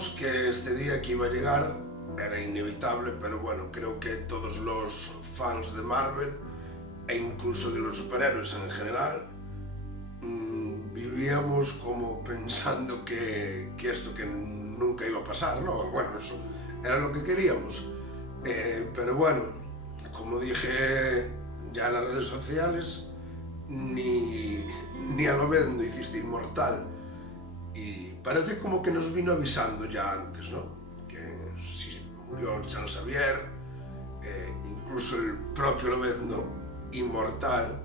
sabíamos que este día que iba a llegar era inevitable, pero bueno, creo que todos los fans de Marvel e incluso de los superhéroes en general vivíamos como pensando que esto que nunca iba a pasar, ¿no? Bueno, eso era lo que queríamos. Pero bueno, como dije ya en las redes sociales, ni a lo vez no hiciste inmortal. Y parece como que nos vino avisando ya antes, ¿no? Que si murió Charles Xavier, incluso el propio Lobezno, inmortal,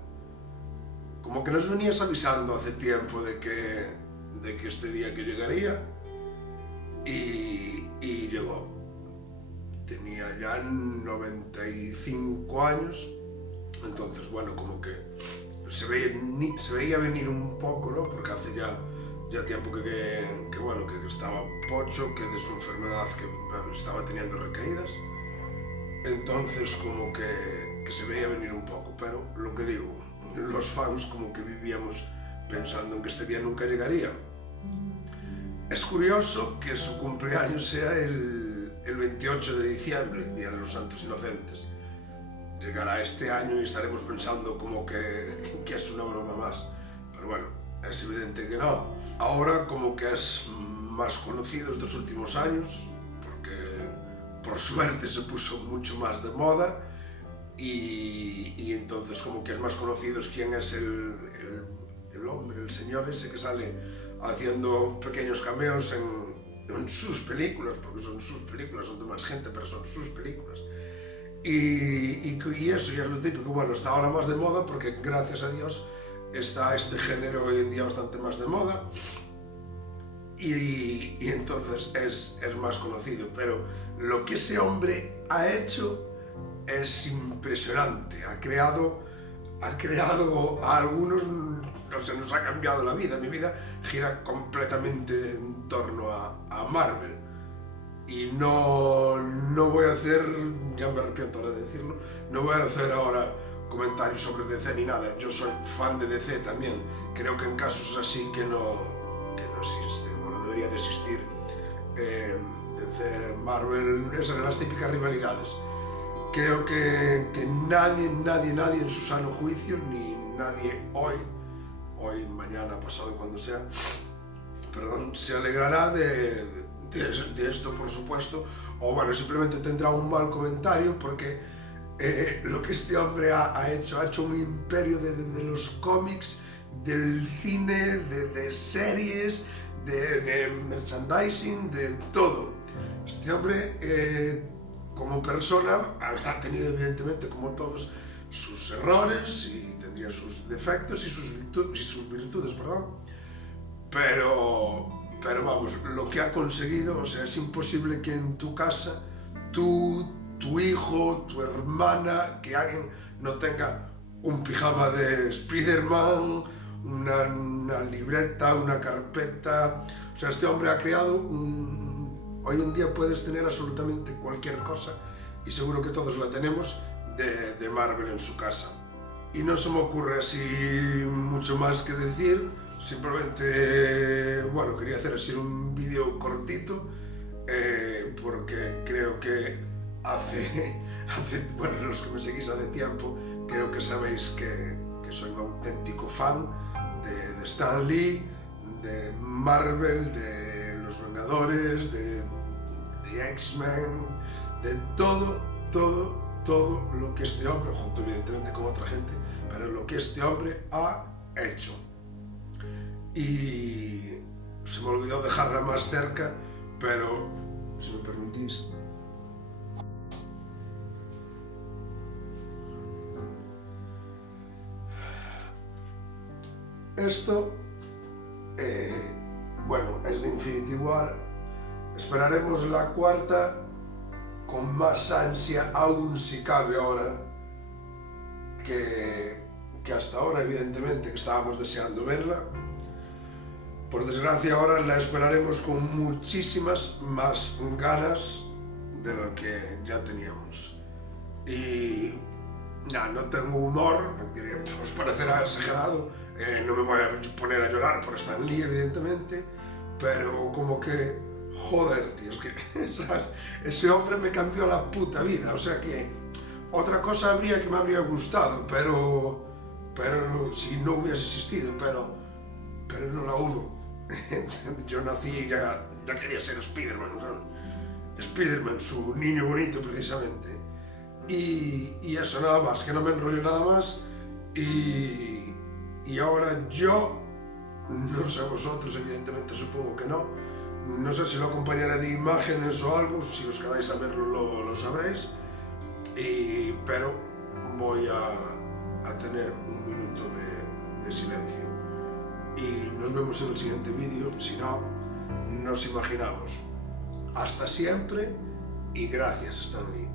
como que nos venías avisando hace tiempo de que este día que llegaría, y llegó. Tenía ya 95 años, entonces bueno, como que se veía venir un poco, ¿no? Porque hace ya tiempo que bueno, que estaba pocho, que de su enfermedad que estaba teniendo recaídas, entonces como que se veía venir un poco, pero lo que digo, los fans como que vivíamos pensando en que este día nunca llegaría. Es curioso que su cumpleaños sea el 28 de diciembre, el Día de los Santos Inocentes. Llegará este año y estaremos pensando como que es una broma más, pero bueno, es evidente que no. Ahora como que es más conocido estos últimos años, porque por suerte se puso mucho más de moda, y entonces como que es más conocido quién es el hombre, el señor ese que sale haciendo pequeños cameos en sus películas, porque son sus películas, son de más gente, pero son sus películas. Y eso ya es lo típico. Bueno, está ahora más de moda porque gracias a Dios está este género hoy en día bastante más de moda, y entonces es más conocido, pero lo que ese hombre ha hecho es impresionante. Ha creado a algunos, o sea, nos ha cambiado la vida. Mi vida gira completamente en torno a Marvel, y no voy a hacer, ya me arrepiento ahora de decirlo, no voy a hacer ahora comentarios sobre DC ni nada. Yo soy fan de DC también. Creo que en casos así que no existe, no debería de existir. DC, Marvel, esas eran las típicas rivalidades. Creo que nadie en su sano juicio, ni nadie hoy, mañana, pasado, cuando sea, perdón, se alegrará de esto, por supuesto, o bueno, simplemente tendrá un mal comentario, porque lo que este hombre ha hecho un imperio de los cómics, del cine, de series, de merchandising, de todo. Este hombre, como persona, ha tenido evidentemente, como todos, sus errores, y tendría sus defectos y sus virtudes, perdón. Pero vamos, lo que ha conseguido, o sea, es imposible que en tu casa, tu hijo, tu hermana, que alguien no tenga un pijama de Spider-Man, una libreta, una carpeta. O sea, este hombre ha creado hoy en día puedes tener absolutamente cualquier cosa, y seguro que todos la tenemos, de Marvel en su casa. Y no se me ocurre así mucho más que decir. Simplemente, bueno, quería hacer así un vídeo cortito, porque creo que bueno, los que me seguís hace tiempo, creo que sabéis que soy un auténtico fan de Stan Lee, de Marvel, de Los Vengadores, de X-Men, de todo lo que este hombre, junto evidentemente con otra gente, pero lo que este hombre ha hecho. Y se me olvidó dejarla más cerca, pero si me permitís. Esto, bueno, es de Infinity War. Esperaremos la cuarta con más ansia, aún si cabe ahora, que hasta ahora, evidentemente, que estábamos deseando verla. Por desgracia, ahora la esperaremos con muchísimas más ganas de lo que ya teníamos. Y no tengo humor, os parecerá exagerado, no me voy a poner a llorar por Stan Lee, evidentemente, pero como que, joder, tío, es que ¿sabes? Ese hombre me cambió la puta vida, o sea que otra cosa habría que me habría gustado, pero si no hubiese existido, pero no la hubo. Yo nací y ya quería ser Spiderman, ¿sabes? Spiderman, su niño bonito precisamente. Y eso, nada más, que no me enrollo nada más. Y ahora yo, no sé vosotros, evidentemente supongo que no sé si lo acompañaré de imágenes o algo, si os quedáis a verlo lo sabréis, pero voy a tener un minuto de silencio. Y nos vemos en el siguiente vídeo, si no, nos imaginamos. Hasta siempre y gracias, Stan Lee.